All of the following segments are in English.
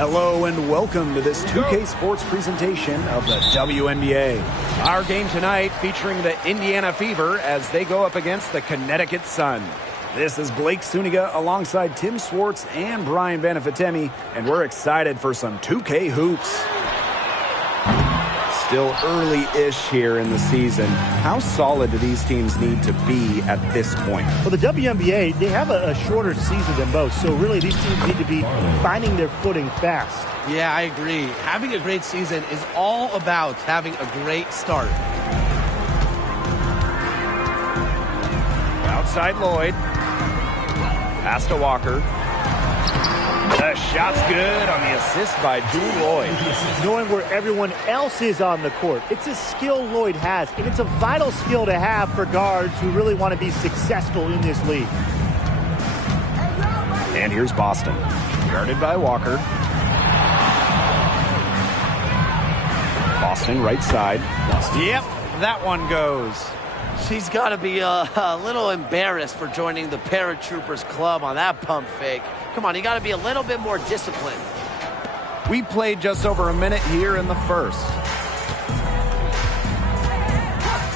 Hello and welcome to this 2K Sports presentation of the WNBA. Our game tonight featuring the Indiana Fever as they go up against the Connecticut Sun. This is Blake Suniga alongside Tim Swartz and Brian Benefitemi, and we're excited for some 2K hoops. Still early-ish here in the season. How solid do these teams need to be at this point? Well, the WNBA, they have a shorter season than most, so really these teams need to be finding their footing fast. Yeah, I agree. Having a great season is all about having a great start. Outside Lloyd. Pass to Walker. The shot's good on the assist by Jewel Lloyd. Knowing where everyone else is on the court, it's a skill Lloyd has, and it's a vital skill to have for guards who really want to be successful in this league. And here's Boston, guarded by Walker. Boston right side. Yep, that one goes. She's got to be a little embarrassed for joining the Paratroopers Club on that pump fake. Come on, you got to be a little bit more disciplined. We played just over a minute here in the first.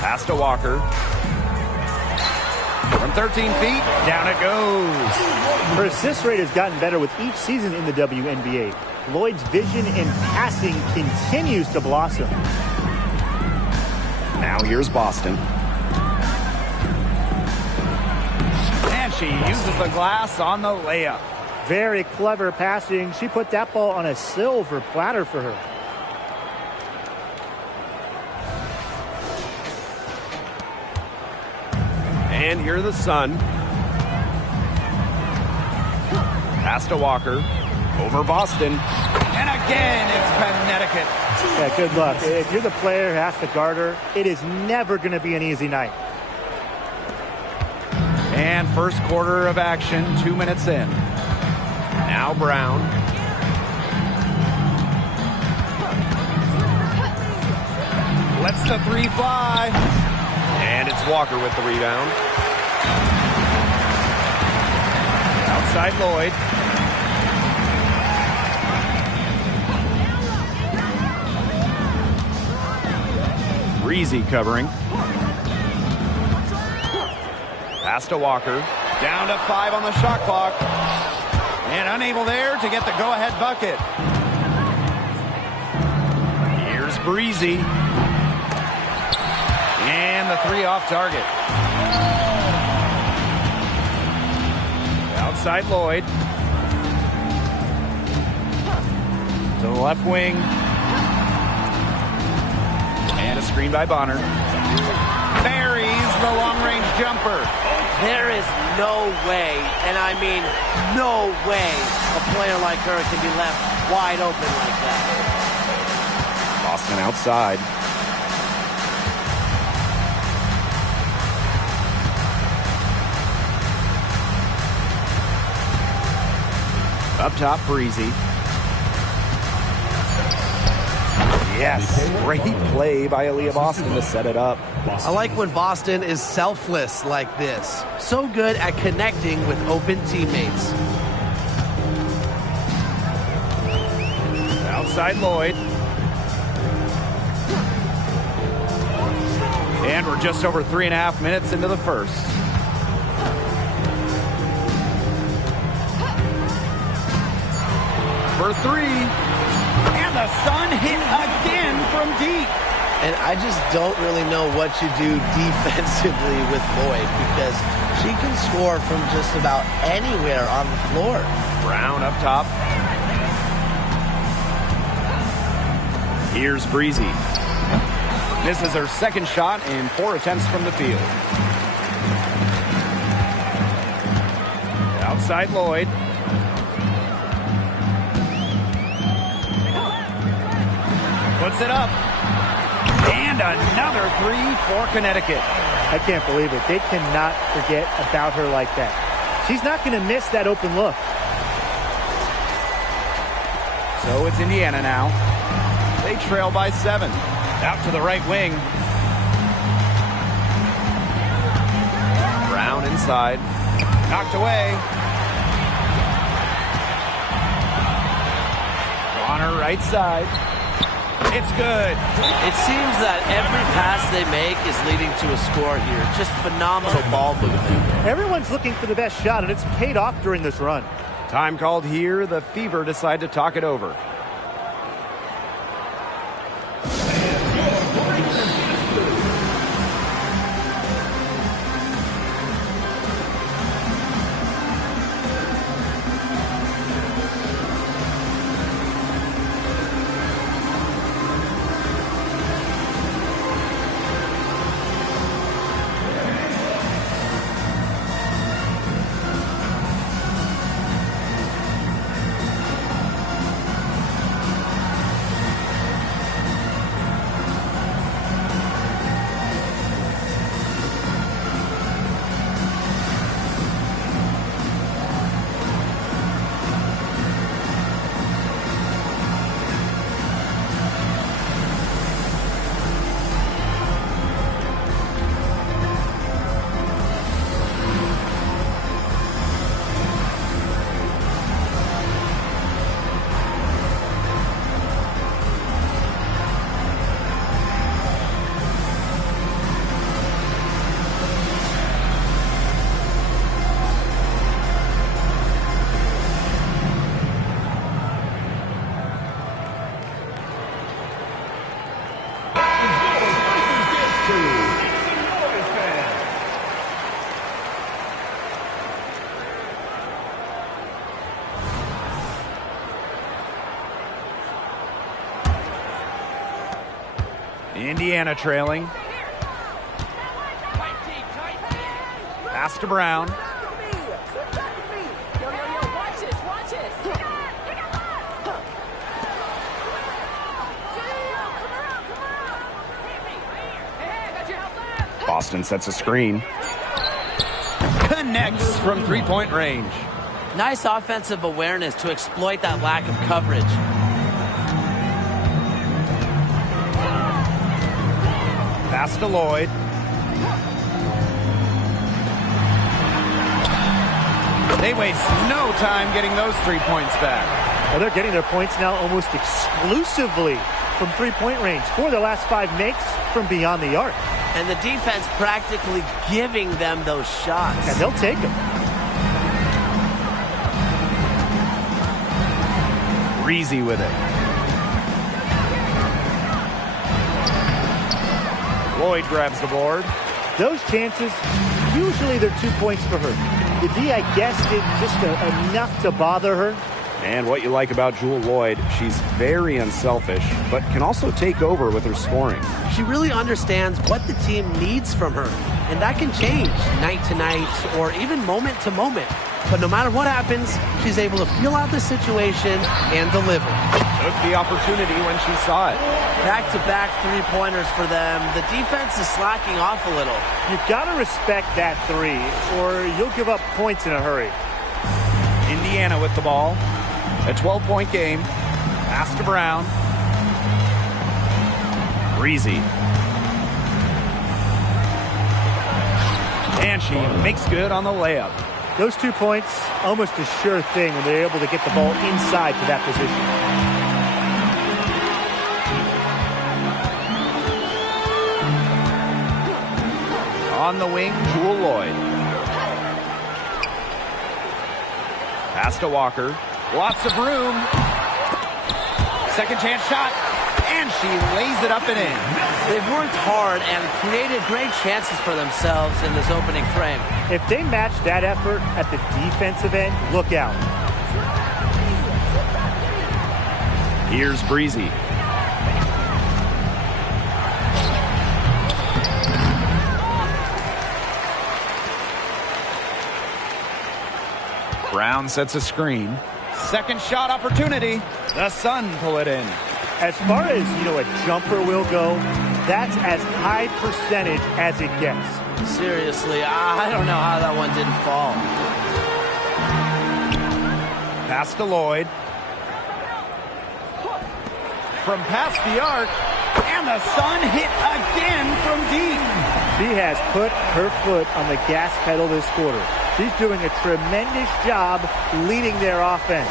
Pass to Walker. From 13 feet, down it goes. Her assist rate has gotten better with each season in the WNBA. Lloyd's vision and passing continues to blossom. Now here's Boston. And she uses the glass on the layup. Very clever passing. She put that ball on a silver platter for her. And here the Sun. Pass to Walker. Over Boston. And again, it's Connecticut. Yeah, good luck. If you're the player who has to guard her, it is never going to be an easy night. And first quarter of action, 2 minutes in. Now Brown. Lets the three fly. And it's Walker with the rebound. Outside Lloyd. Breezy covering. Pass to Walker. Down to 5 on the shot clock. And unable there to get the go-ahead bucket. Here's Breezy. And the 3 off target. Outside Lloyd. To the left wing. And a screen by Bonner. Buries the long-range jumper. There is no way, and I mean no way, a player like her can be left wide open like that. Boston outside. Up top, Breezy. Yes, great play by Aaliyah Boston to set it up. I like when Boston is selfless like this. So good at connecting with open teammates. Outside Lloyd. And we're just over 3.5 minutes into the first. For 3. And the Sun hit again from deep. And I just don't really know what you do defensively with Lloyd because she can score from just about anywhere on the floor. Brown up top. Here's Breezy. This is her second shot in 4 attempts from the field. Outside Lloyd. Puts it up. And another 3 for Connecticut. I can't believe it. They cannot forget about her like that. She's not going to miss that open look. So it's Indiana now. They trail by 7. Out to the right wing. Brown inside. Knocked away. her right side. It's good. It seems that every pass they make is leading to a score here. Just phenomenal ball movement. Everyone's looking for the best shot, and it's paid off during this run. Time called here. The Fever decide to talk it over. Indiana trailing. Pass to Brown. Boston sets a screen. Connects from three-point range. Nice offensive awareness to exploit that lack of coverage. Pass to Lloyd. They waste no time getting those 3 points back. Well, they're getting their points now almost exclusively from three-point range. 4 of their last 5 makes from beyond the arc. And the defense practically giving them those shots. And they'll take them. Breezy with it. Lloyd grabs the board. Those chances, usually they're 2 points for her. The D, I guess, did just enough to bother her. And what you like about Jewel Lloyd, she's very unselfish, but can also take over with her scoring. She really understands what the team needs from her, and that can change night to night or even moment to moment. But no matter what happens, she's able to feel out the situation and deliver. Took the opportunity when she saw it. Back-to-back three-pointers for them. The defense is slacking off a little. You've got to respect that three, or you'll give up points in a hurry. Indiana with the ball. A 12-point game. Pass to Brown. Breezy. And she makes good on the layup. Those 2 points, almost a sure thing when they're able to get the ball inside to that position. On the wing, Jewel Lloyd. Pass to Walker. Lots of room. Second chance shot. And she lays it up and in. They've worked hard and created great chances for themselves in this opening frame. If they match that effort at the defensive end, look out. Here's Breezy. Brown sets a screen. Second shot opportunity. The Sun pull it in. As far as, a jumper will go, that's as high percentage as it gets. Seriously, I don't know how that one didn't fall. Pass to Lloyd. From past the arc, and the Sun hit again from deep. She has put her foot on the gas pedal this quarter. She's doing a tremendous job leading their offense.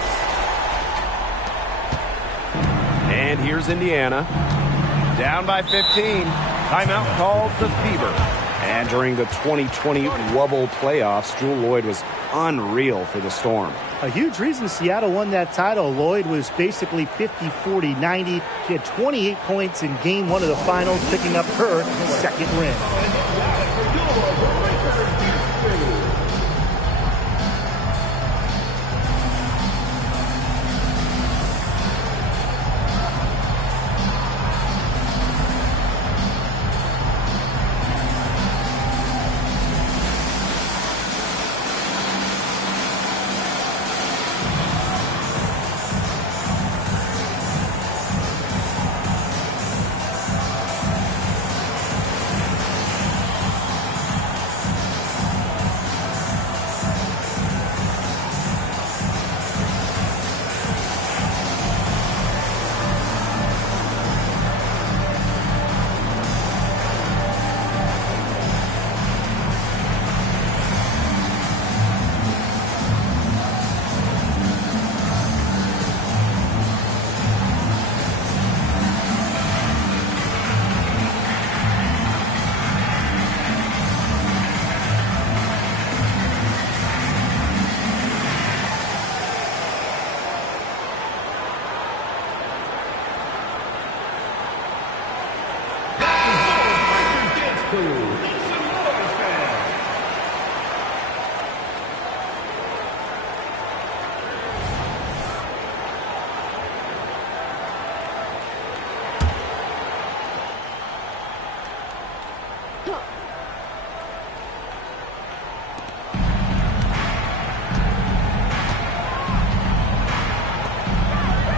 And here's Indiana. Down by 15. Timeout called the Fever. And during the 2020 Wubble playoffs, Jewel Lloyd was unreal for the Storm. A huge reason Seattle won that title. Lloyd was basically 50, 40, 90. She had 28 points in game one of the finals, picking up her second ring.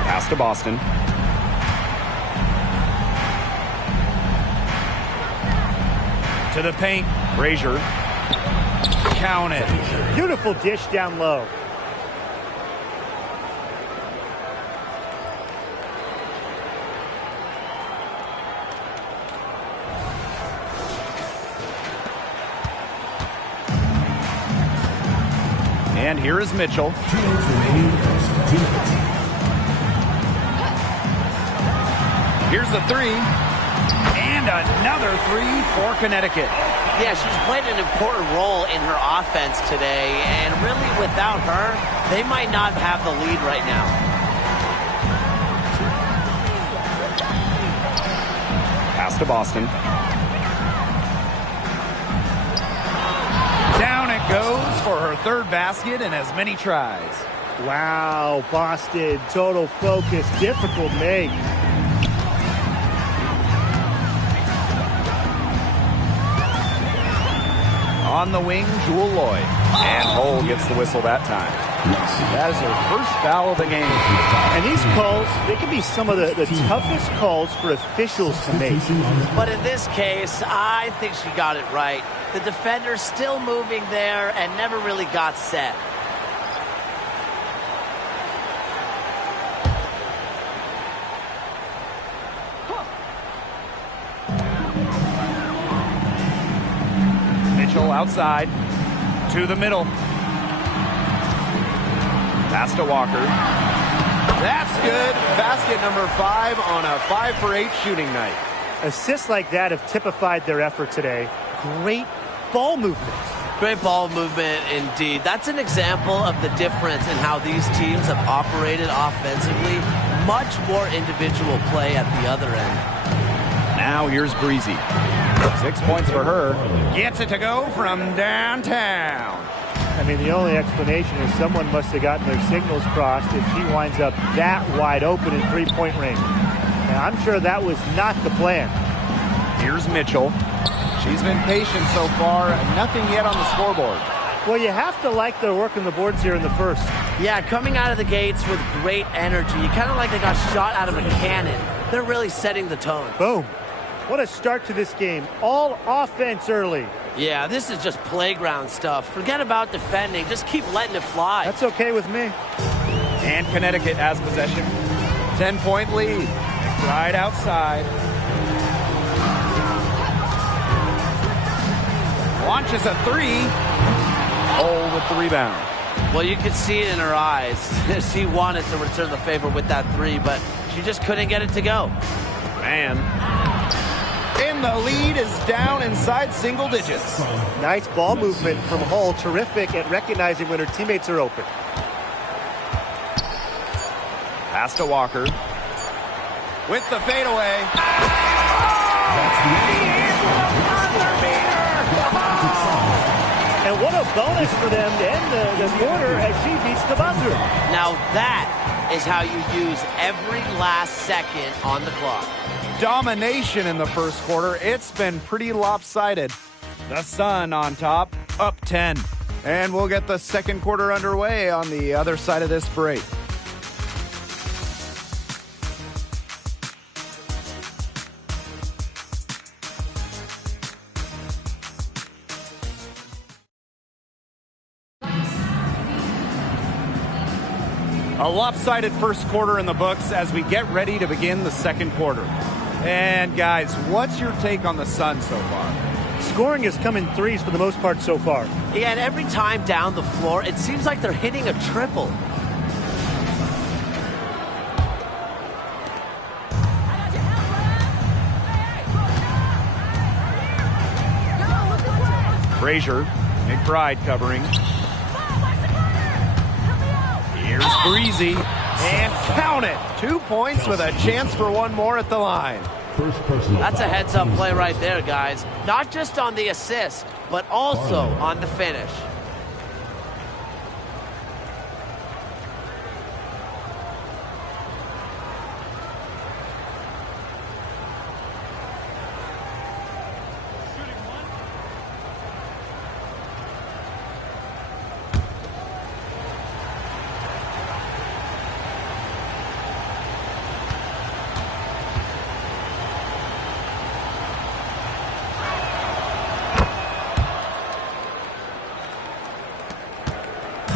Pass to Boston. To the paint. Brazier. Count it. Beautiful dish down low. And here is Mitchell. Here's the three. And another three for Connecticut. Yeah, she's played an important role in her offense today. And really, without her, they might not have the lead right now. Pass to Boston. Down it goes for her third basket and as many tries. Wow, Boston, total focus, difficult make. On the wing, Jewel Lloyd. And Hull gets the whistle that time. That is her first foul of the game. And these calls, they can be some of the toughest calls for officials to make. But in this case, I think she got it right. The defender's still moving there and never really got set. Mitchell outside to the middle. Pass to Walker. That's good. Basket number 5 on a 5 for 8 shooting night. Assists like that have typified their effort today. Great ball movement. Great ball movement indeed. That's an example of the difference in how these teams have operated offensively. Much more individual play at the other end. Now here's Breezy. 6 points for her. Gets it to go from downtown. I mean, the only explanation is someone must have gotten their signals crossed if she winds up that wide open in three-point range. Now, I'm sure that was not the plan. Here's Mitchell. She's been patient so far. Nothing yet on the scoreboard. Well, you have to like their work on the boards here in the first. Yeah, coming out of the gates with great energy. Kind of like they got shot out of a cannon. They're really setting the tone. Boom. What a start to this game. All offense early. Yeah, this is just playground stuff. Forget about defending. Just keep letting it fly. That's okay with me. And Connecticut has possession. 10-point lead. McBride outside. Launches a three. Hull with the rebound. Well, you could see it in her eyes. She wanted to return the favor with that three, but She just couldn't get it to go. Man. And the lead is down inside single digits. Nice ball movement from Hull. Terrific at recognizing when her teammates are open. Pass to Walker. With the fadeaway. And what a bonus for them to end the quarter as she beats the buzzer. Now that is how you use every last second on the clock. Domination in the first quarter. It's been pretty lopsided. The Sun on top, up 10. And we'll get the second quarter underway on the other side of this break. A lopsided first quarter in the books as we get ready to begin the second quarter. And guys, what's your take on the Sun so far? Scoring has come in threes for the most part so far. Yeah, and every time down the floor, it seems like they're hitting a triple. Frazier, McBride covering. Here's Breezy, and count it. 2 points with a chance for one more at the line. That's a heads-up play right there, guys. Not just on the assist, but also on the finish.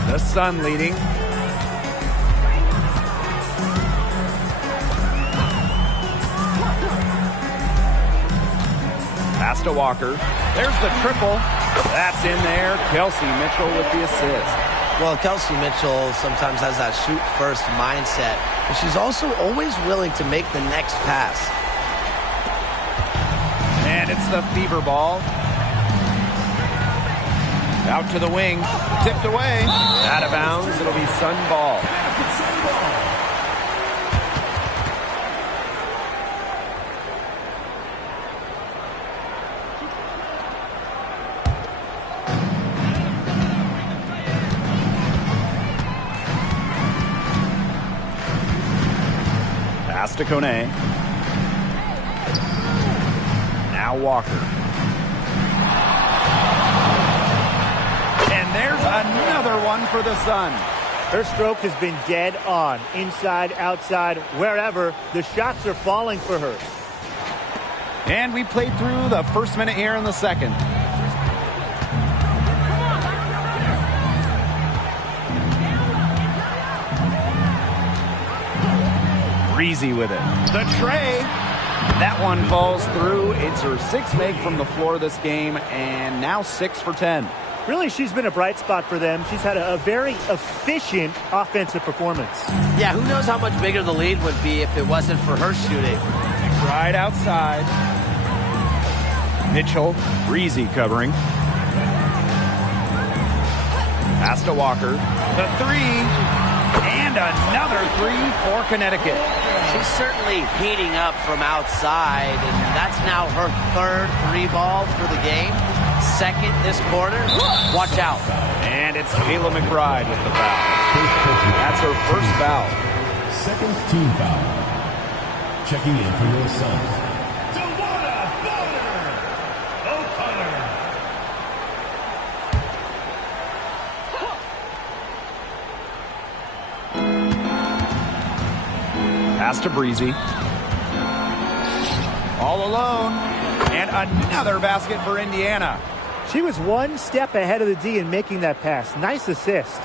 The Sun leading. Pass to Walker. There's the triple. That's in there. Kelsey Mitchell with the assist. Well, Kelsey Mitchell sometimes has that shoot-first mindset, but she's also always willing to make the next pass. And it's the Fever ball. Out to the wing, tipped away, out of bounds, it'll be Sun ball. Pass to Kone. Now Walker. There's another one for the Sun. Her stroke has been dead on. Inside, outside, wherever. The shots are falling for her. And we played through the first minute here in the second. Breezy with it. The tray. That one falls through. It's her sixth make from the floor this game, and now 6 for 10. Really, she's been a bright spot for them. She's had a very efficient offensive performance. Yeah, who knows how much bigger the lead would be if it wasn't for her shooting. Right outside. Mitchell, Breezy covering. Pass to Walker. The three. And another three for Connecticut. She's certainly heating up from outside, and that's now her third three ball for the game. Second this quarter. Watch out. And it's Kayla McBride with the foul. That's her first foul. Second team foul. Checking in for your Suns. Pass to Breezy. All alone. And another basket for Indiana. She was one step ahead of the D in making that pass. Nice assist.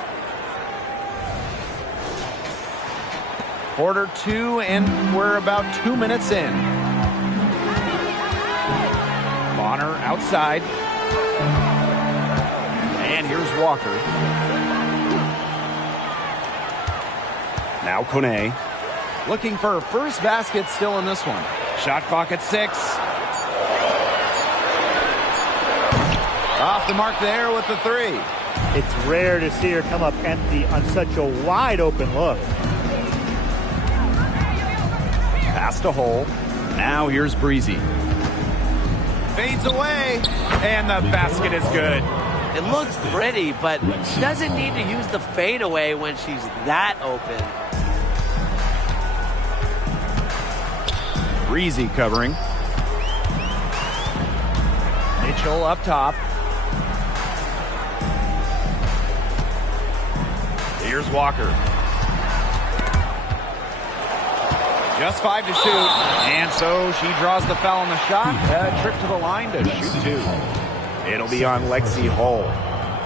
Quarter 2, and we're about 2 minutes in. Bonner outside. And here's Walker. Now Kone. Looking for her first basket still in this one. Shot clock at 6. Off the mark there with the 3. It's rare to see her come up empty on such a wide open look. Pass to Hole. Now here's Breezy. Fades away, and the basket is good. It looks pretty, but she doesn't need to use the fadeaway when she's that open. Breezy covering. Mitchell up top. Here's Walker. Just 5 to shoot. And so she draws the foul on the shot. A trip to the line to shoot 2. It'll be on Lexi Hull.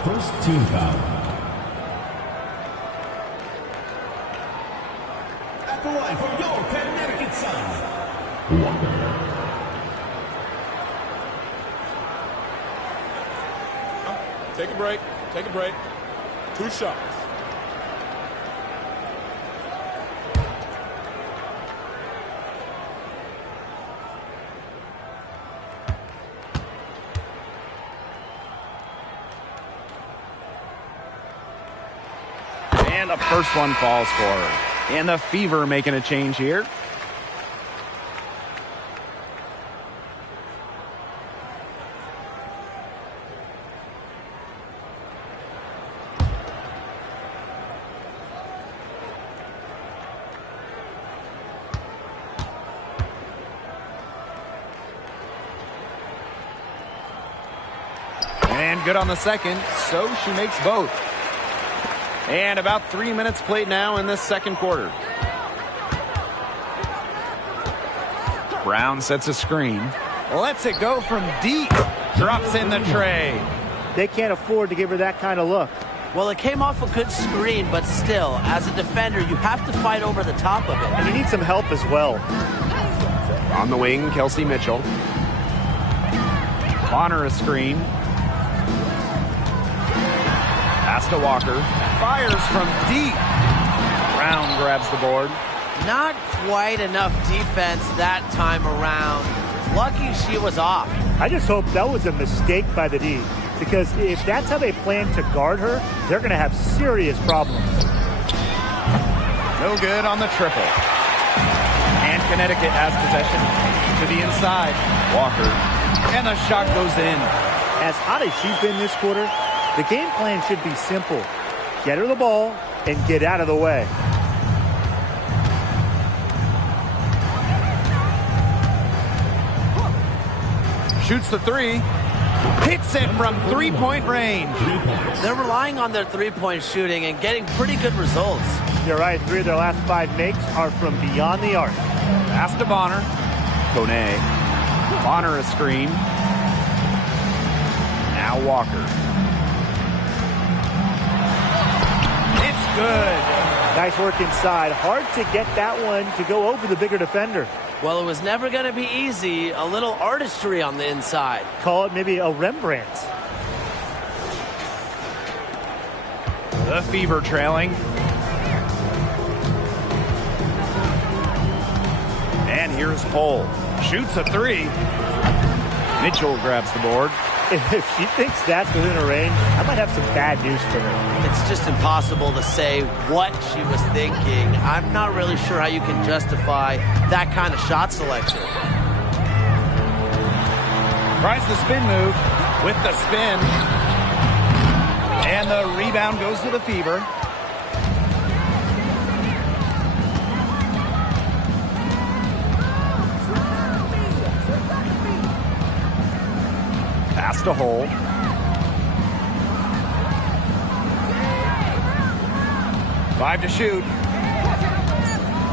First team foul. At the line for your Connecticut Sun, Walker. Take a break. Take a break. 2 shots. And the first one falls for her. And the Fever making a change here. And good on the second, so she makes both. And about 3 minutes played now in this second quarter. Brown sets a screen. Lets it go from deep. Drops in the tray. They can't afford to give her that kind of look. Well, it came off a good screen, but still, as a defender, you have to fight over the top of it. And you need some help as well. On the wing, Kelsey Mitchell. Bonner a screen. Pass to Walker. Fires from deep. Brown grabs the board. Not quite enough defense that time around. Lucky she was off. I just hope that was a mistake by the D, because if that's how they plan to guard her, they're going to have serious problems. No good on the triple. And Connecticut has possession to the inside. Walker. And the shot goes in. As hot as she's been this quarter, the game plan should be simple. Get her the ball and get out of the way. Shoots the 3. Hits it from three-point range. They're relying on their three-point shooting and getting pretty good results. You're right. 3 of their last 5 makes are from beyond the arc. Pass to Bonner. Kone. Bonner a screen. Now Walker. It's good. Nice work inside. Hard to get that one to go over the bigger defender. Well, it was never going to be easy. A little artistry on the inside. Call it maybe a Rembrandt. The Fever trailing. And here's Hull. Shoots a 3. Mitchell grabs the board. If she thinks that's within her range, I might have some bad news for her. It's just impossible to say what she was thinking. I'm not really sure how you can justify that kind of shot selection. Tries the spin move with the spin. And the rebound goes to the Fever. Pass to Hull. Five to shoot.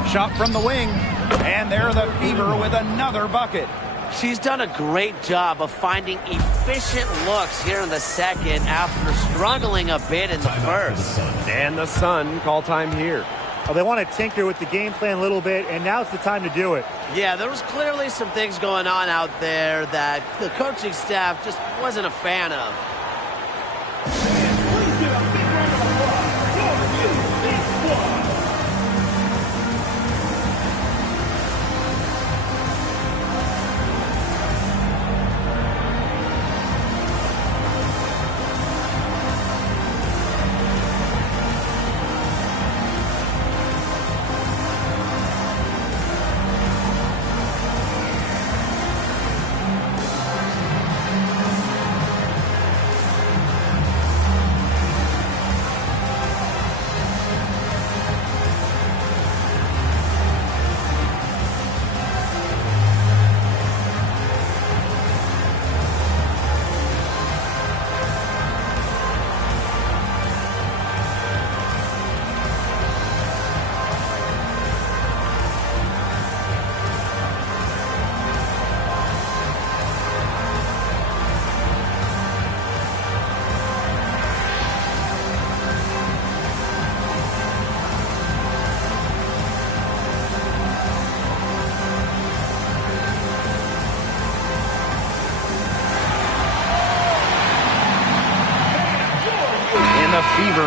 Shot from the wing. And there the Fever with another bucket. She's done a great job of finding efficient looks here in the second after struggling a bit in the first. And the Sun call time here. Oh, they want to tinker with the game plan a little bit, and now's the time to do it. Yeah, there was clearly some things going on out there that the coaching staff just wasn't a fan of. Please give a big round of applause. Your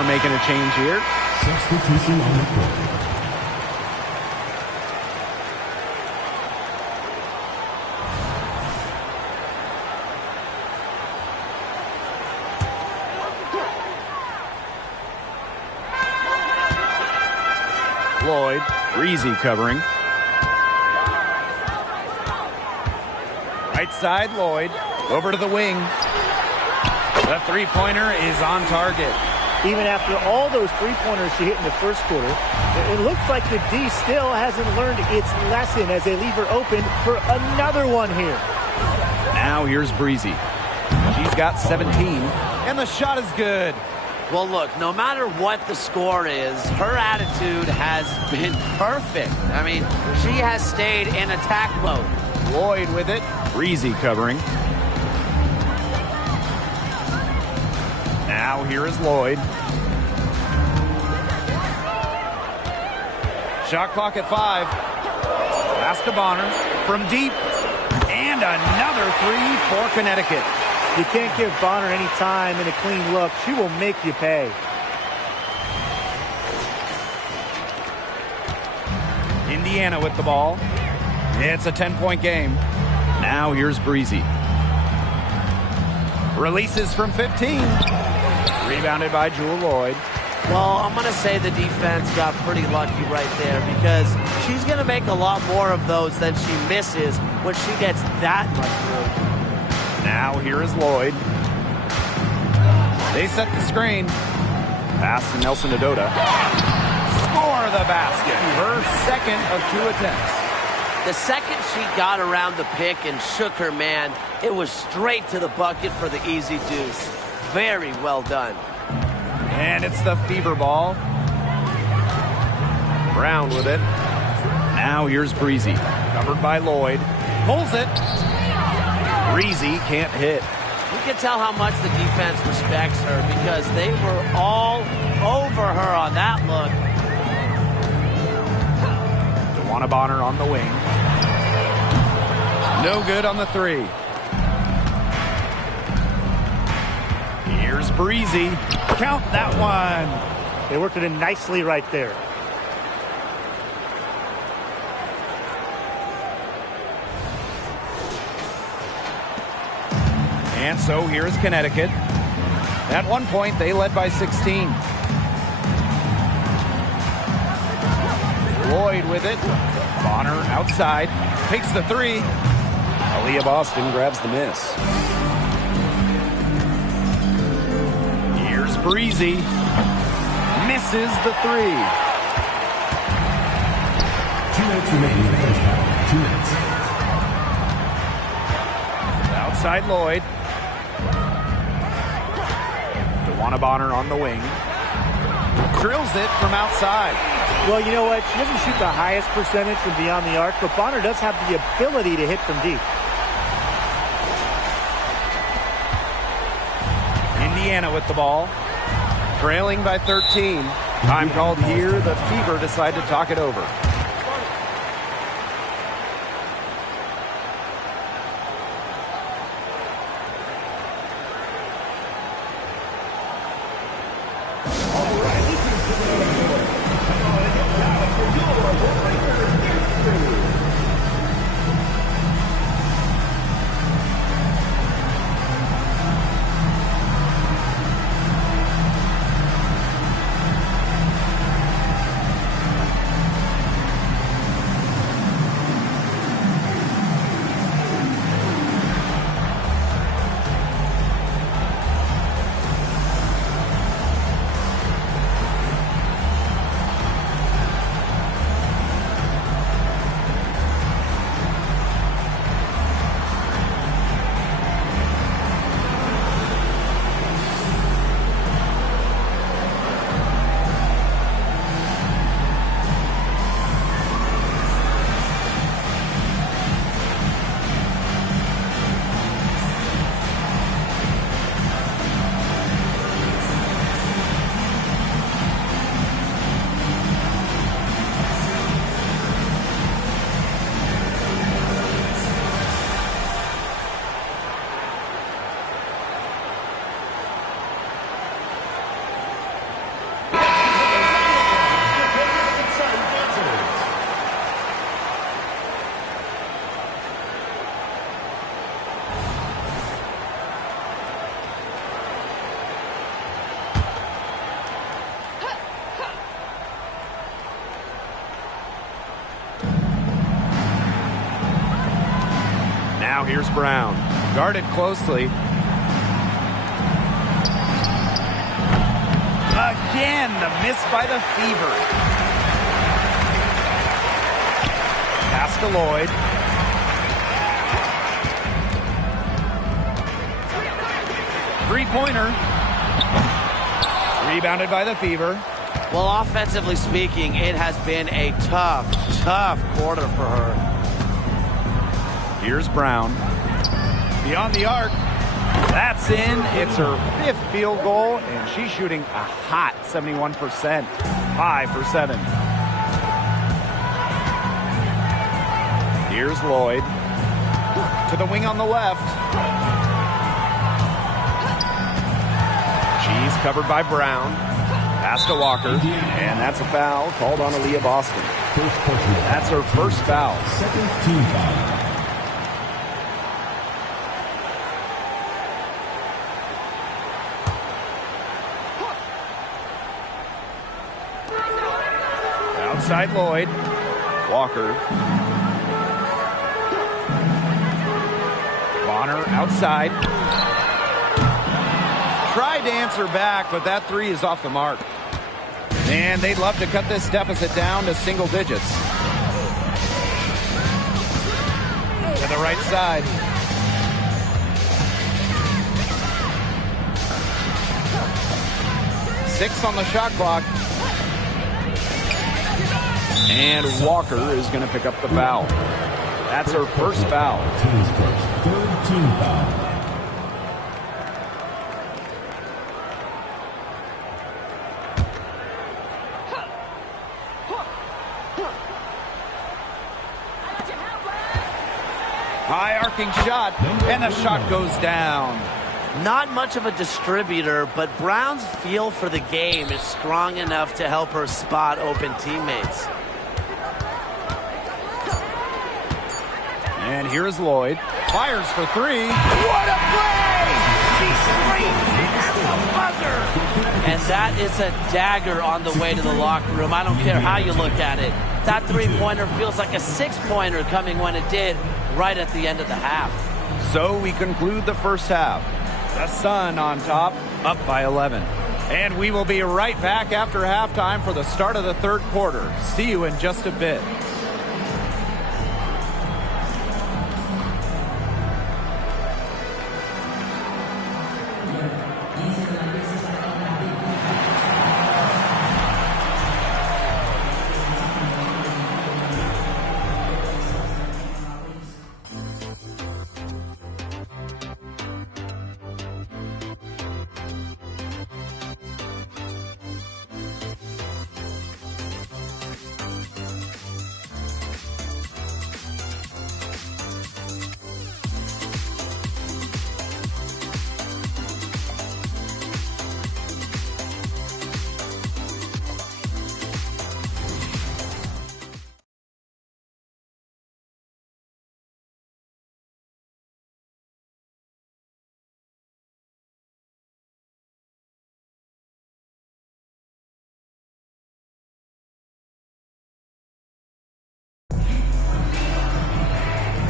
making a change here. Substitution on the court. Lloyd, Breezy covering. Right side, Lloyd. Over to the wing. The three-pointer is on target. Even after all those three-pointers she hit in the first quarter, it looks like the D still hasn't learned its lesson as they leave her open for another one here. Now here's Breezy. She's got 17, and the shot is good. Well, look, no matter what the score is, her attitude has been perfect. I mean, she has stayed in attack mode. Lloyd with it. Breezy covering. Now here is Lloyd. Shot clock at 5. Pass to Bonner from deep. And another three for Connecticut. You can't give Bonner any time and a clean look. She will make you pay. Indiana with the ball. It's a 10-point game. Now here's Breezy. Releases from 15. Rebounded by Jewel Lloyd. Well, I'm going to say the defense got pretty lucky right there because she's going to make a lot more of those than she misses when she gets that much room. Now here is Lloyd. They set the screen. Pass to Nelson Adota. Score the basket. Her second of 2 attempts. The second she got around the pick and shook her man, it was straight to the bucket for the easy deuce. Very well done. And it's the Fever ball. Brown with it. Now here's Breezy. Covered by Lloyd. Pulls it. Breezy can't hit. You can tell how much the defense respects her because they were all over her on that look. DeWanna Bonner on the wing. No good on the three. Here's Breezy. Count that one. They worked it in nicely right there. And so here is Connecticut. At one point, they led by 16. Lloyd with it. Bonner outside. Takes the three. Aaliyah Boston grabs the miss. Here's Breezy. Misses the three. 2 minutes remaining in the first half. 2 minutes. Outside Lloyd. DeWanna Bonner on the wing. Drills it from outside. Well, you know what? She doesn't shoot the highest percentage from beyond the arc, but Bonner does have the ability to hit from deep. Indiana with the ball. Trailing by 13. Time called here. The Fever decide to talk it over. Now here's Brown. Guarded closely. Again, the miss by the Fever. Pass to Lloyd. Three-pointer. Rebounded by the Fever. Well, offensively speaking, it has been a tough quarter for her. Here's Brown. Beyond the arc. That's in. It's her 5th field goal, and she's shooting a hot 71%. 5 for 7. Here's Lloyd. To the wing on the left. She's covered by Brown. Pass to Walker. And that's a foul called on Aaliyah Boston. That's her first foul. Second team foul. Outside Lloyd. Walker. Bonner outside. Tried to answer back, but that three is off the mark. And they'd love to cut this deficit down to single digits. To the right side. Six on the shot clock. And Walker is going to pick up the foul. That's her first foul. Team's first. Third team foul. High arcing shot, and the shot goes down. Not much of a distributor, but Brown's feel for the game is strong enough to help her spot open teammates. And here's Lloyd. Fires for three. What a play! She screams it at the buzzer! And that is a dagger on the way to the locker room. I don't care how you look at it. That three-pointer feels like a six-pointer coming when it did right at the end of the half. So we conclude the first half. The Sun on top, up by 11. And we will be right back after halftime for the start of the third quarter. See you in just a bit.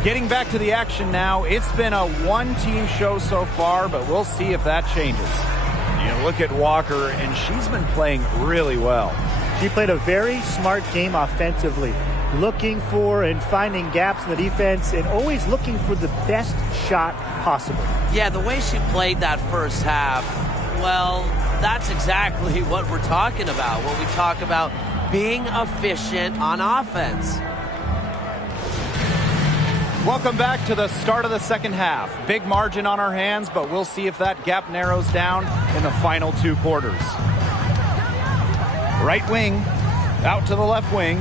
Getting back to the action now. It's been a one-team show so far, but we'll see if that changes. You look at Walker, and she's been playing really well. She played a very smart game offensively, looking for and finding gaps in the defense and always looking for the best shot possible. Yeah, the way she played that first half, well, that's exactly what we're talking about when we talk about being efficient on offense. Welcome back to the start of the second half. Big margin on our hands, but we'll see if that gap narrows down in the final two quarters. Right wing, out to the left wing.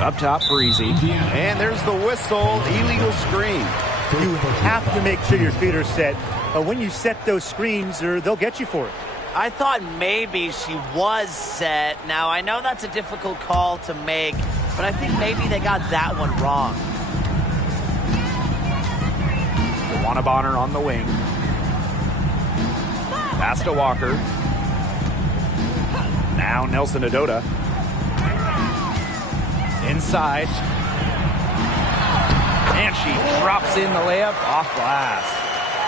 Up top, Breezy. And there's the whistle, illegal screen. You have to make sure your feet are set. When you set those screens, they'll get you for it. I thought maybe she was set. Now, I know that's a difficult call to make, but I think maybe they got that one wrong. Bonner on the wing. Pass to Walker. Now Nelson Adota. Inside. And she drops in the layup off glass.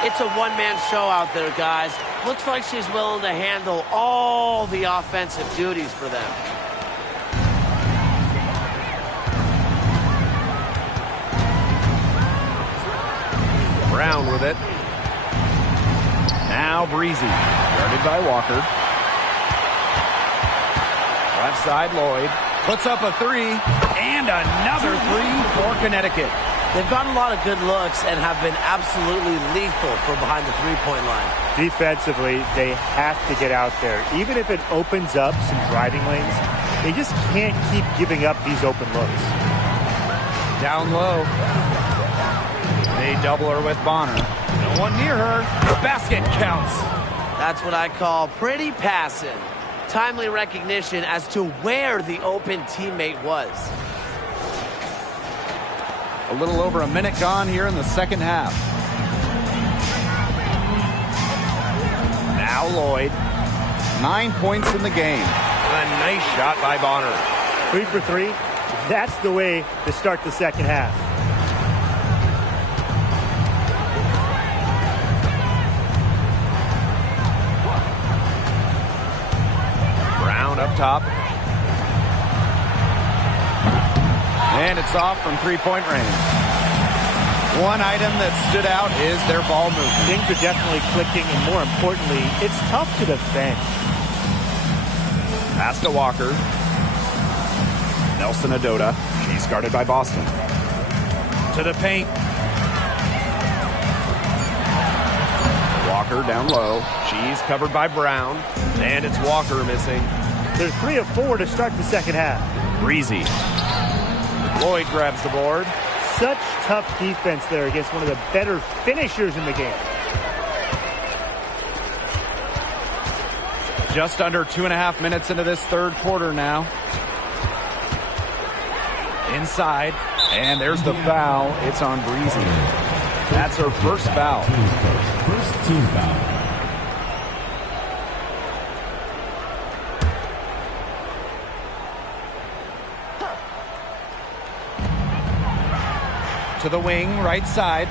It's a one-man show out there, guys. Looks like she's willing to handle all the offensive duties for them. Brown with it. Now Breezy, guarded by Walker. Left side, Lloyd. Puts up a three, and another three for Connecticut. They've gotten a lot of good looks and have been absolutely lethal from behind the three-point line. Defensively, they have to get out there. Even if it opens up some driving lanes, they just can't keep giving up these open looks. Down low. They double her with Bonner. No one near her. Basket counts. That's what I call pretty passing. Timely recognition as to where the open teammate was. A little over a minute gone here in the second half. Now Lloyd. 9 points in the game. A nice shot by Bonner. 3 for 3. That's the way to start the second half. Brown up top. And it's off from three-point range. One item that stood out is their ball movement. Things are definitely clicking, and more importantly, it's tough to defend. Pass to Walker. Nelson Adota. She's guarded by Boston. To the paint. Walker down low. She's covered by Brown. And it's Walker missing. They're 3 of 4 to start the second half. Breezy. Lloyd grabs the board. Such tough defense there against one of the better finishers in the game. Just under 2.5 minutes into this third quarter now. Inside. And there's the foul. It's on Breezy. That's her first foul. First team foul. To the wing, right side.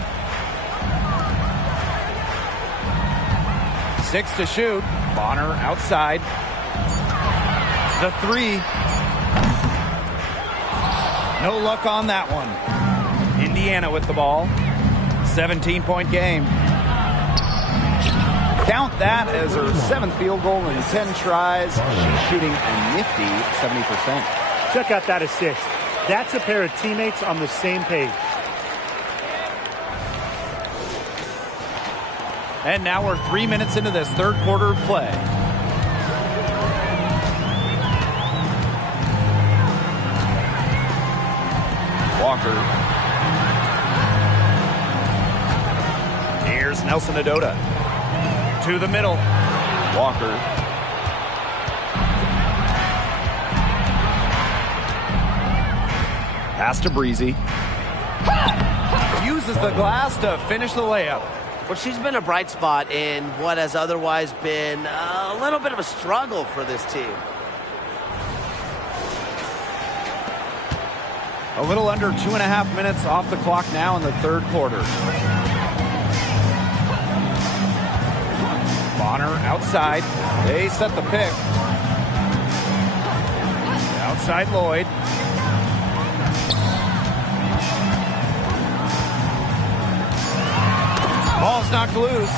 6 to shoot. Bonner outside. The three. No luck on that one. Indiana with the ball. 17-point game. Count that as her 7th field goal in 10 tries. She's shooting a nifty 70%. Check out that assist. That's a pair of teammates on the same page. And now we're 3 minutes into this third quarter of play. Walker. Here's Nelson Adota. To the middle. Walker. Pass to Breezy. Uses the glass to finish the layup. Well, she's been a bright spot in what has otherwise been a little bit of a struggle for this team. A little under 2.5 minutes off the clock now in the third quarter. Bonner outside. They set the pick. Outside Lloyd. Ball's knocked loose.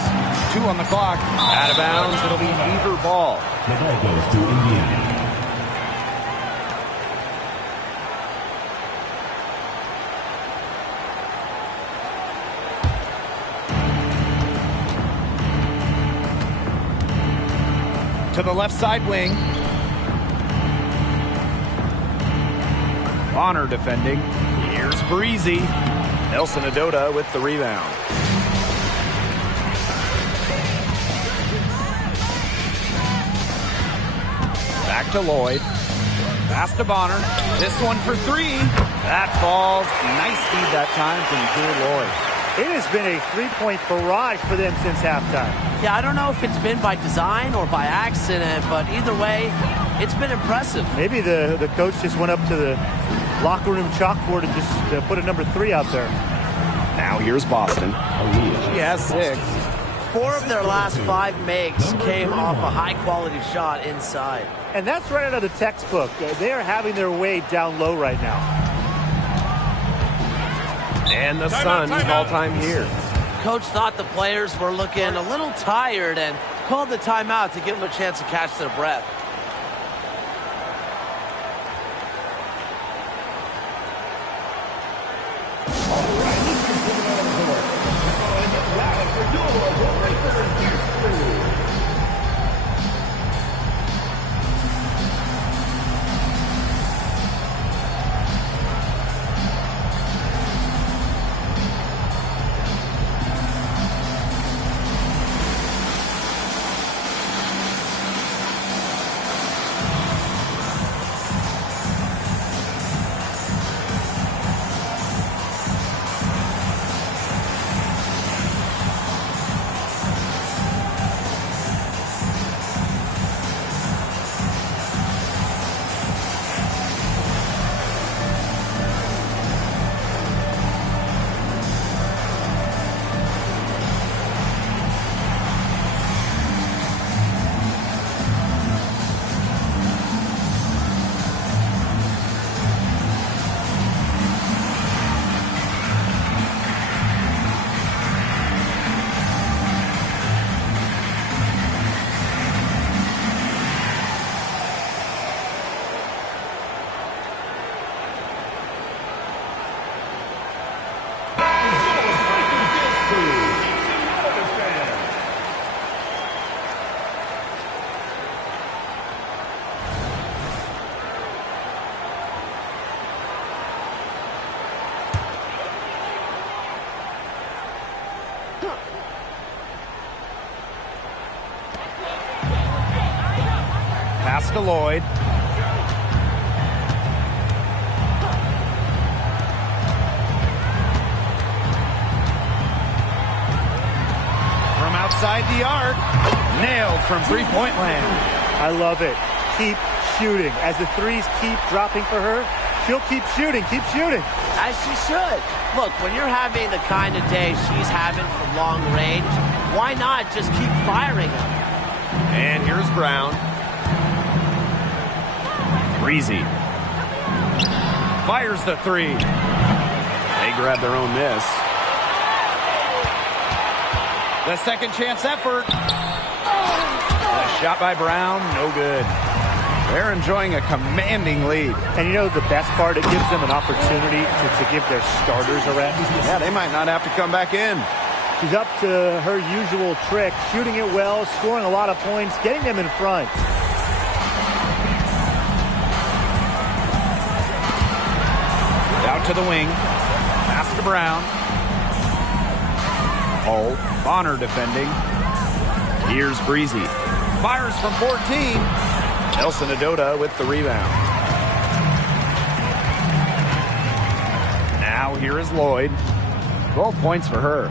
2 on the clock. Out of bounds. It'll be Beaver ball. The ball goes to Indiana. To the left side wing. Bonner defending. Here's Breezy. Nelson Adota with the rebound. Back to Lloyd. Pass to Bonner. This one for 3. That falls. Nice feed that time from Drew Lloyd. It has been a three-point barrage for them since halftime. Yeah, I don't know if it's been by design or by accident, but either way, it's been impressive. Maybe the coach just went up to the locker room chalkboard and just put a number 3 out there. Now here's Boston. She has 6. 4 of their last 5 makes came off a high-quality shot inside. And that's right out of the textbook. They are having their way down low right now. And the Suns call time here. Coach thought the players were looking a little tired and called the timeout to give them a chance to catch their breath. Pass to Lloyd. From outside the arc. Nailed from three-point land. I love it. Keep shooting. As the threes keep dropping for her, she'll keep shooting. Keep shooting. As she should. Look, when you're having the kind of day she's having from long range, why not just keep firing them? And here's Brown. Breezy. Fires the 3. They grab their own miss. The second chance effort. The shot by Brown, no good. They're enjoying a commanding lead. And you know the best part? It gives them an opportunity to give their starters a rest. Yeah, they might not have to come back in. She's up to her usual trick, shooting it well, scoring a lot of points, getting them in front. Out to the wing. Pass to Brown. Hull. Bonner defending. Here's Breezy. Fires from 14. Nelson Adota with the rebound. Now here is Lloyd. 12 points for her.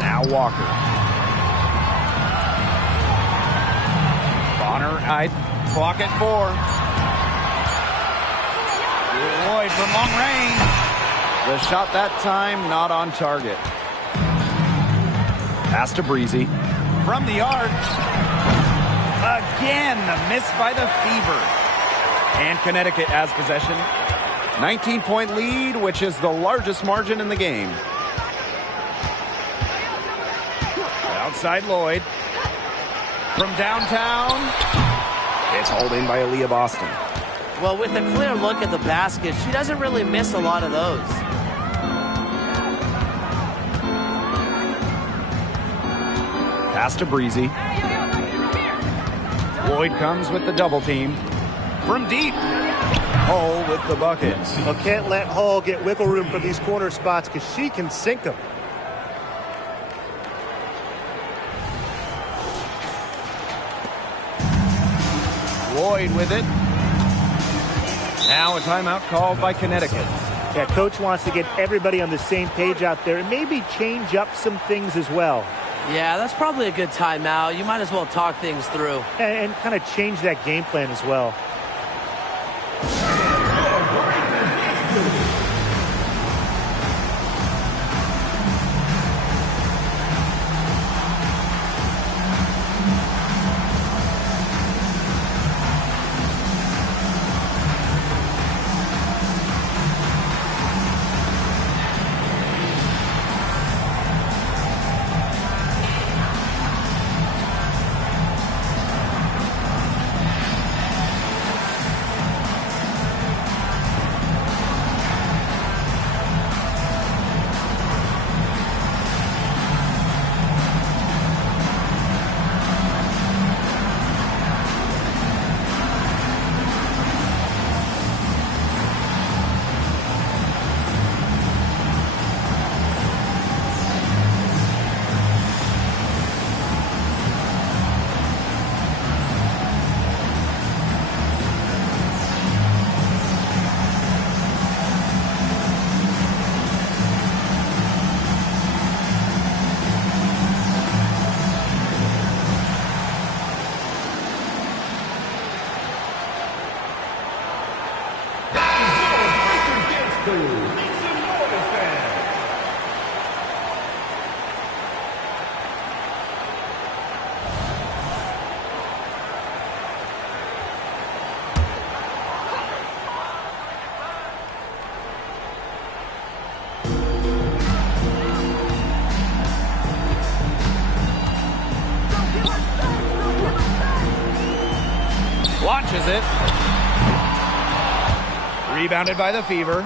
Now Walker. Bonner, clock at 4. Lloyd from long range. The shot that time not on target. Pass to Breezy. From the arc. Again, the miss by the Fever. And Connecticut has possession. 19-point lead, which is the largest margin in the game. Outside Lloyd. From downtown. It's hauled in by Aaliyah Boston. Well, with a clear look at the basket, she doesn't really miss a lot of those. Pass to Breezy. Lloyd comes with the double team. From deep. Hull with the buckets. Well, can't let Hull get wiggle room for these corner spots because she can sink them. Lloyd with it. Now a timeout called by Connecticut. Yeah, coach wants to get everybody on the same page out there and maybe change up some things as well. Yeah, that's probably a good timeout. You might as well talk things through. And kind of change that game plan as well. Catches it. Rebounded by the Fever.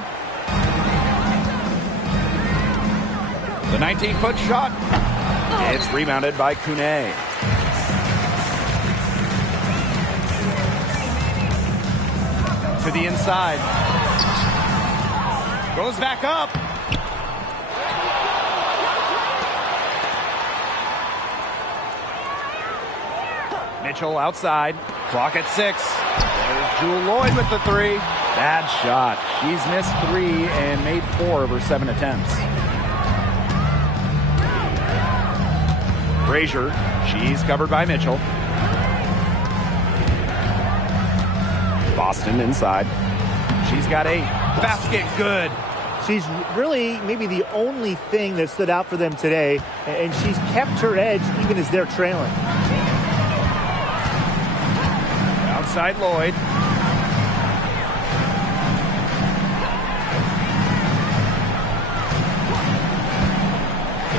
The 19-foot shot. It's rebounded by Kune. To the inside. Goes back up. Mitchell outside. Clock at 6. There's Jewel Lloyd with the 3. Bad shot. She's missed 3 and made 4 of her 7 attempts. Frazier. She's covered by Mitchell. Boston inside. She's got a basket. Good. She's really maybe the only thing that stood out for them today, and she's kept her edge even as they're trailing. Outside Lloyd.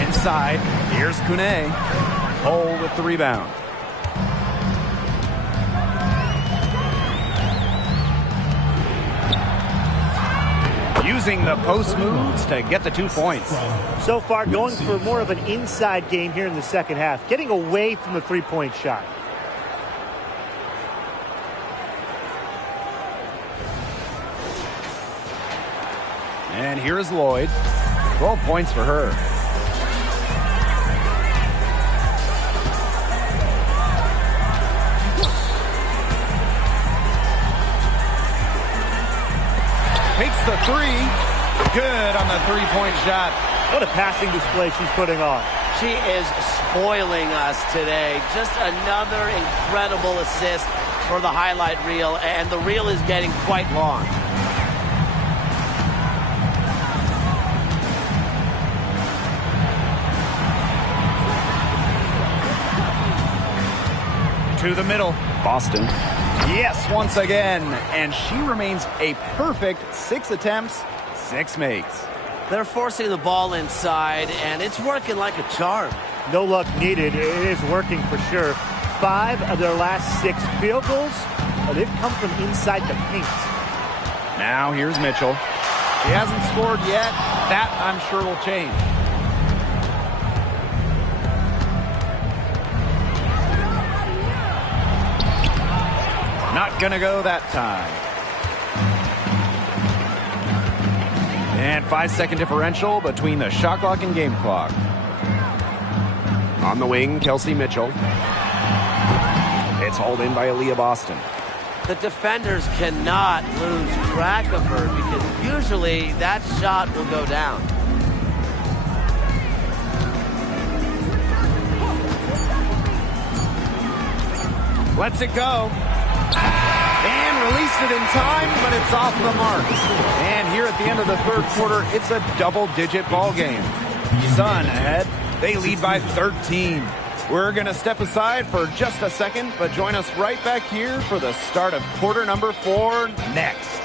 Inside. Here's Kune. Hole with the rebound. Using the post moves to get the 2 points. So far, going for more of an inside game here in the second half, getting away from the three-point shot. And here's Lloyd. 12 points for her. Takes the 3. Good on the three-point shot. What a passing display she's putting on. She is spoiling us today. Just another incredible assist for the highlight reel, and the reel is getting quite long. To the middle. Boston. Yes, once again. And she remains a perfect 6 attempts, 6 makes. They're forcing the ball inside, and it's working like a charm. No luck needed. It is working for sure. 5 of their last 6 field goals, they've come from inside the paint. Now here's Mitchell. He hasn't scored yet. That, I'm sure, will change. Not gonna go that time. And 5-second differential between the shot clock and game clock. On the wing, Kelsey Mitchell. It's hauled in by Aaliyah Boston. The defenders cannot lose track of her because usually that shot will go down. Lets it go. And released it in time, but it's off the mark. And here at the end of the third quarter, it's a double-digit ball game. Sun ahead. They lead by 13. We're going to step aside for just a second, but join us right back here for the start of quarter number 4 next.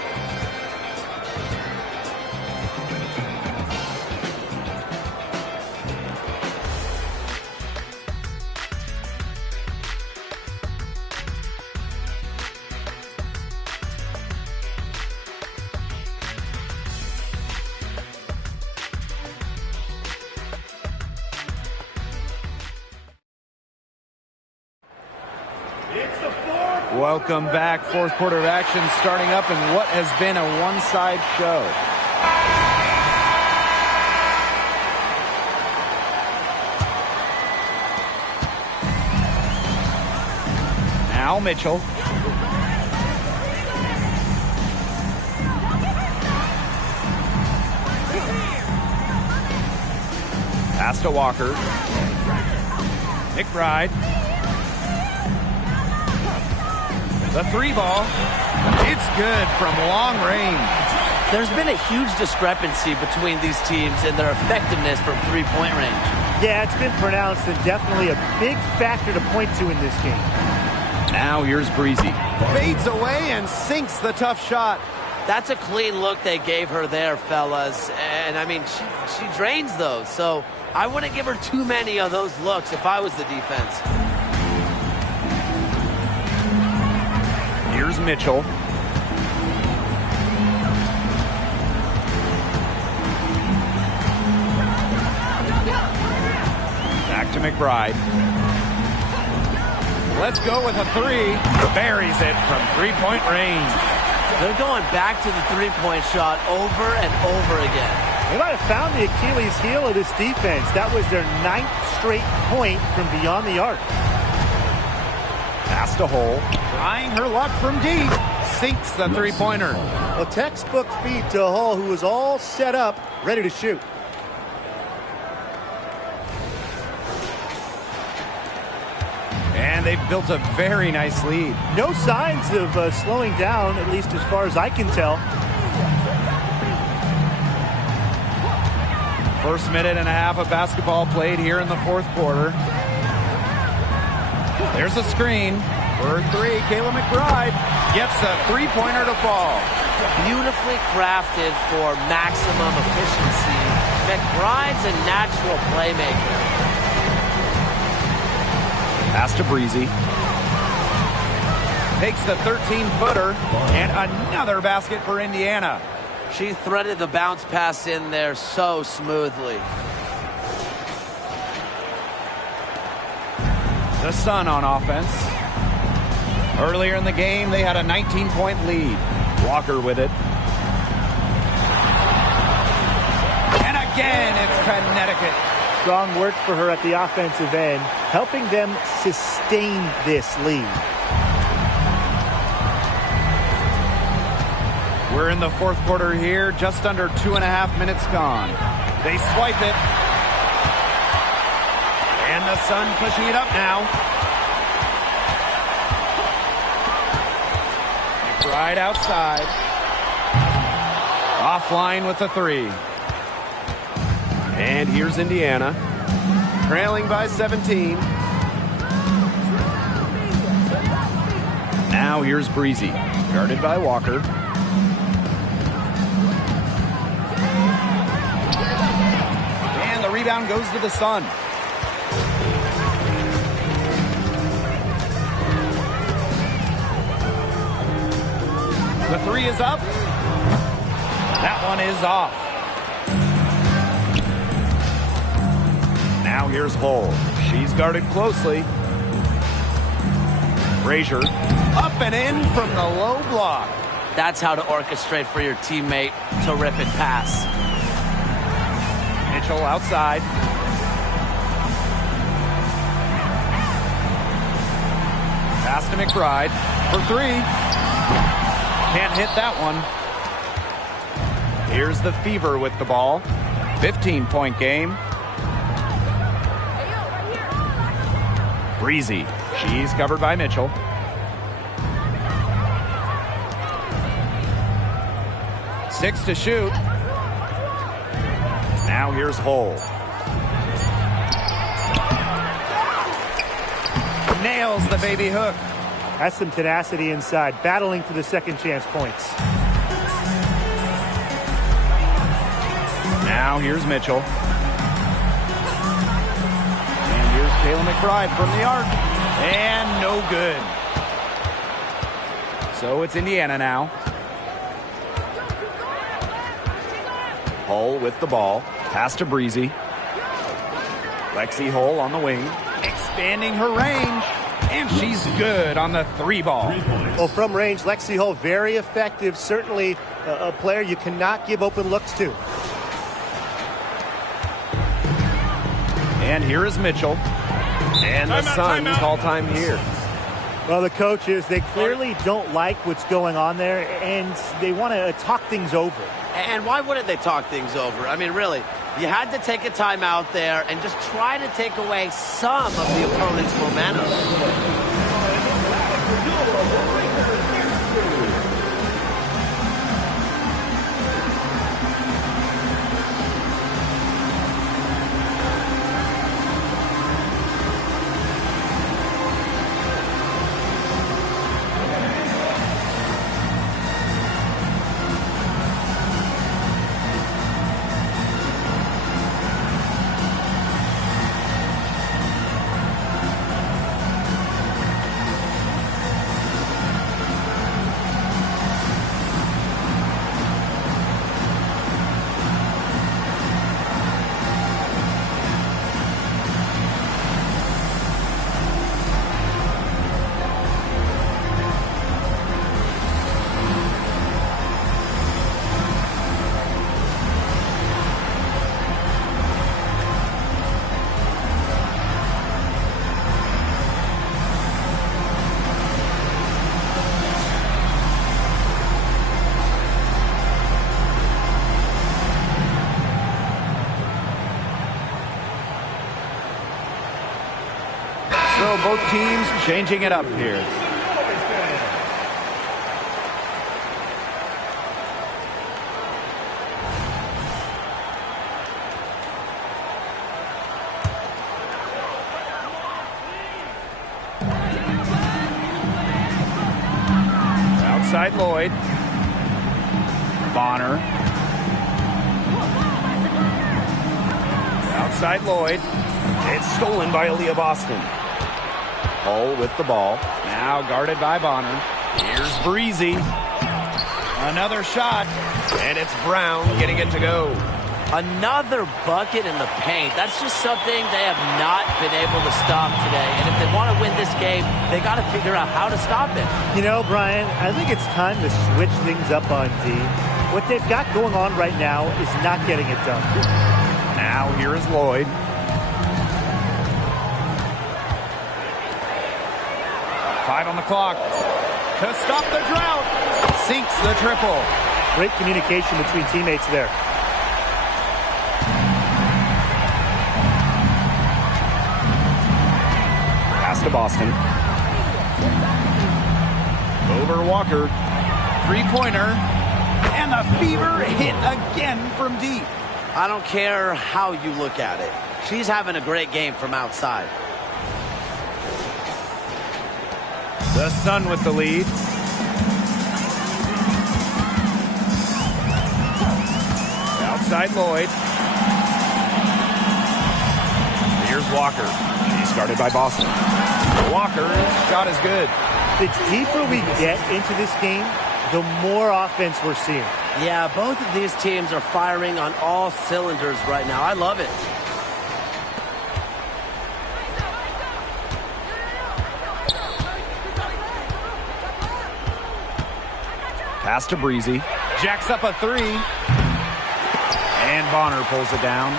Welcome back. Fourth quarter of action starting up in what has been a one-side show. Now Mitchell. Pass to Walker. McBride. The 3 ball. It's good from long range. There's been a huge discrepancy between these teams in their effectiveness from three-point range. Yeah, it's been pronounced and definitely a big factor to point to in this game. Now here's Breezy. Fades away and sinks the tough shot. That's a clean look they gave her there, fellas. And, I mean, she drains those. So I wouldn't give her too many of those looks if I was the defense. Here's Here's Mitchell. Back to McBride. Let's go with a three. Buries it from three-point range. They're going back to the three-point shot over and over again. They might have found the Achilles heel of this defense. That was their 9th straight point from beyond the arc. Pass to Hole. Trying her luck from deep. Sinks the three-pointer. A textbook feed to Hull, who was all set up, ready to shoot. And they've built a very nice lead. No signs of slowing down, at least as far as I can tell. First minute and a half of basketball played here in the fourth quarter. There's a screen for three. Mikayla McBride gets a three-pointer to fall. Beautifully crafted for maximum efficiency. McBride's a natural playmaker. Pass to Breezy. Takes the 13-footer and another basket for Indiana. She threaded the bounce pass in there so smoothly. The Sun on offense. Earlier in the game, they had a 19-point lead. Walker with it. And again, it's Connecticut. Strong work for her at the offensive end, helping them sustain this lead. We're in the fourth quarter here, just under 2.5 minutes gone. They swipe it. And the Sun pushing it up now. McBride outside. Offline with the three. And here's Indiana, trailing by 17. Now here's Breezy, guarded by Walker. And the rebound goes to the Sun. The three is up. That one is off. Now here's Hull. She's guarded closely. Frazier up and in from the low block. That's how to orchestrate for your teammate. Terrific pass. Mitchell outside. Pass to McBride for three. Can't hit that one. Here's the Fever with the ball. 15-point game. Breezy. She's covered by Mitchell. Six to shoot. Now here's Hull. Nails the baby hook. That's some tenacity inside, battling for the second chance points. Now here's Mitchell. And here's Mikayla McBride from the arc. And no good. So it's Indiana now. Hull with the ball. Pass to Breezy. Lexi Hull on the wing. Expanding her range. And she's good on the three ball. Well, from range, Lexi Hull, very effective. Certainly a player you cannot give open looks to. And here is Mitchell. And the Sun call time here. Well, the coaches, they clearly don't like what's going on there, and they want to talk things over. And why wouldn't they talk things over? I mean, really, you had to take a timeout there and just try to take away some of the opponent's momentum. So both teams changing it up here. Outside Lloyd. Bonner. Outside Lloyd. It's stolen by Aaliyah Boston. Hull with the ball. Now guarded by Bonner. Here's Breezy. Another shot. And it's Brown getting it to go. Another bucket in the paint. That's just something they have not been able to stop today. And if they want to win this game, they got to figure out how to stop it. You know, Brian, I think it's time to switch things up on D. What they've got going on right now is not getting it done. Now here is Lloyd. Five on the clock. To stop the drought. Sinks the triple. Great communication between teammates there. Pass to Boston. Over Walker. Three-pointer. And the Fever hit again from deep. I don't care how you look at it. She's having a great game from outside. The Sun with the lead. Outside Lloyd. Here's Walker. She's guarded by Boston. Walker's shot is good. The deeper we get into this game, the more offense we're seeing. Yeah, both of these teams are firing on all cylinders right now. I love it. Pass to Breezy. Jacks up a three. And Bonner pulls it down.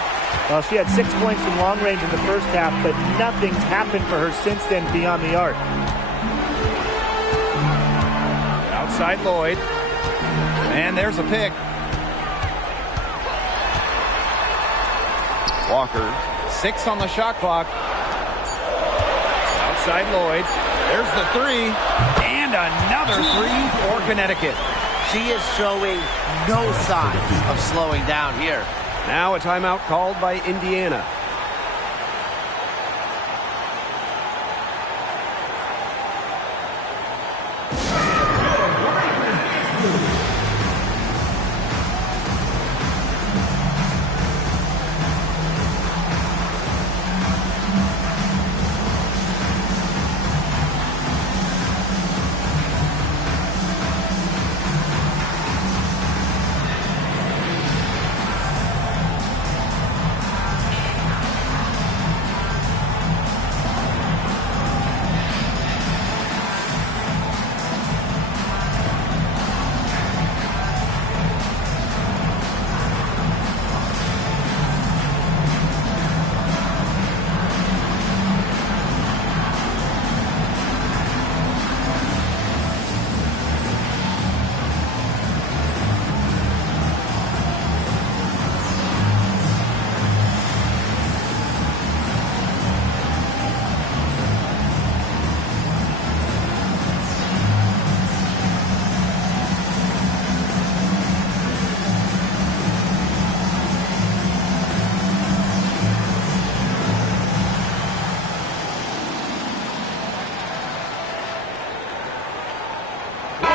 Well, she had 6 points from long range in the first half, but nothing's happened for her since then beyond the arc. Outside Lloyd. And there's a pick. Walker. 6 on the shot clock. Outside Lloyd. There's the three. And another three for Connecticut. She is showing no signs of slowing down here. Now a timeout called by Indiana.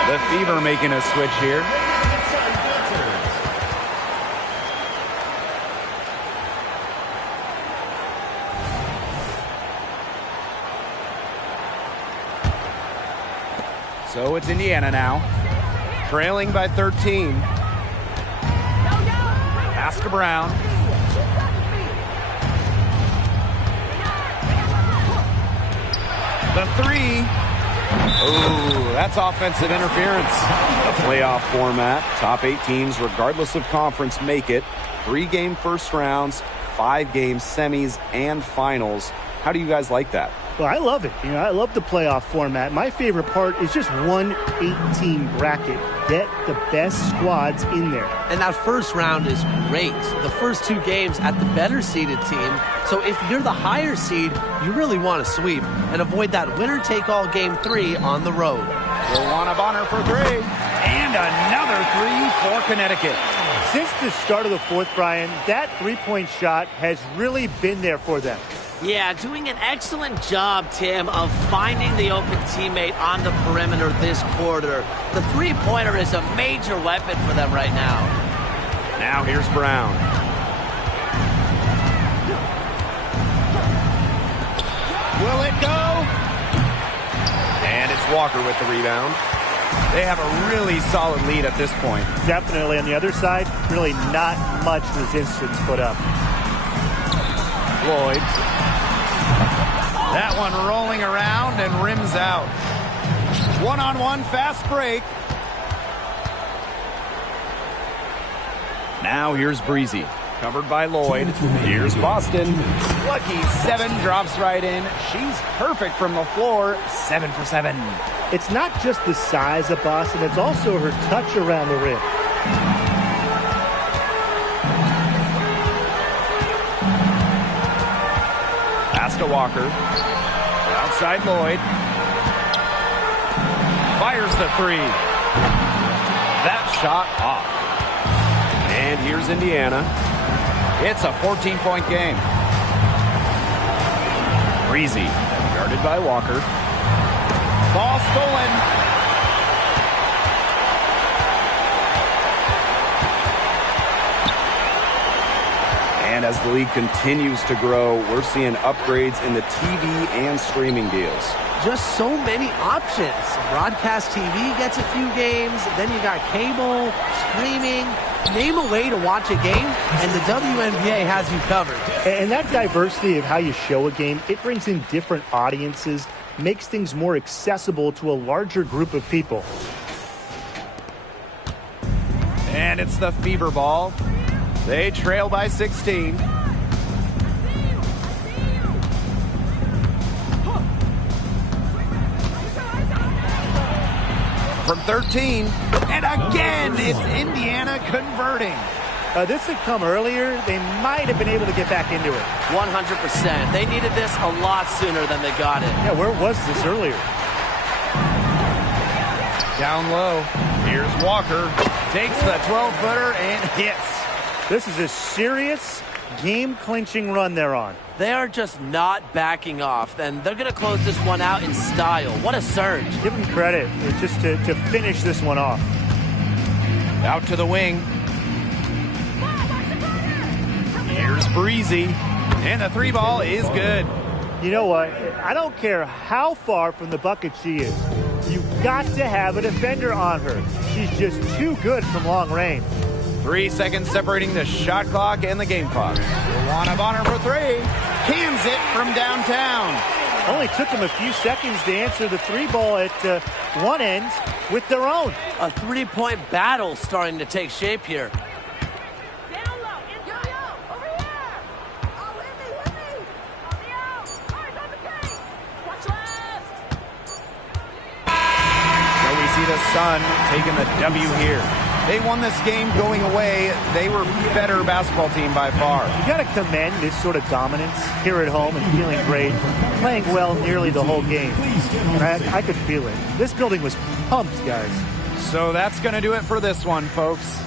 The Fever making a switch here. So it's Indiana now, trailing by 13. Pass to Brown. The three. Oh, that's offensive interference. The playoff format. Top 8 teams, regardless of conference, make it. 3-game first rounds, 5-game semis and finals. How do you guys like that? Well, I love it. I love the playoff format. My favorite part is just one 8-team bracket. Get the best squads in there. And that first round is great. The first 2 games at the better seeded team. So if you're the higher seed, you really want to sweep and avoid that winner-take-all game 3 on the road. Luana Bonner for 3. And another 3 for Connecticut. Since the start of the fourth, Brian, that three-point shot has really been there for them. Yeah, doing an excellent job, Tim, of finding the open teammate on the perimeter this quarter. The three-pointer is a major weapon for them right now. Now here's Brown. Will it go? And it's Walker with the rebound. They have a really solid lead at this point. Definitely. On the other side, really not much resistance put up. Lloyd. That one rolling around and rims out. One-on-one fast break. Now here's Breezy. Covered by Lloyd. Here's Boston. Lucky 7 drops right in. She's perfect from the floor. 7 for 7. It's not just the size of Boston, it's also her touch around the rim. Pass to Walker. Outside Lloyd. Fires the 3. That shot off. And here's Indiana. It's a 14-point game. Breezy, guarded by Walker. Ball stolen. And as the league continues to grow, we're seeing upgrades in the TV and streaming deals. Just so many options. Broadcast TV gets a few games. Then you got cable, streaming. Name a way to watch a game, and the WNBA has you covered. And that diversity of how you show a game, it brings in different audiences, makes things more accessible to a larger group of people. And it's the Fever ball. They trail by 16. From 13, and again, it's Indiana converting. This had come earlier. They might have been able to get back into it. 100%. They needed this a lot sooner than they got it. Yeah, where was this earlier? Down low. Here's Walker. Takes the 12-footer and hits. This is a serious game-clinching run they're on. They are just not backing off, and they're going to close this one out in style. What a surge. Give them credit just to finish this one off. Out to the wing. Here's Breezy. And the 3 ball is good. You know what? I don't care how far from the bucket she is. You've got to have a defender on her. She's just too good from long range. 3 seconds separating the shot clock and the game clock. Luana Bonner for 3. Cans it from downtown. Only took them a few seconds to answer the 3 ball at one end with their own. A three-point battle starting to take shape here. So we see the Sun taking the W here. They won this game going away. They were better basketball team by far. You got to commend this sort of dominance here at home and feeling great, playing well nearly the whole game. And I could feel it. This building was pumped, guys. So that's going to do it for this one, folks.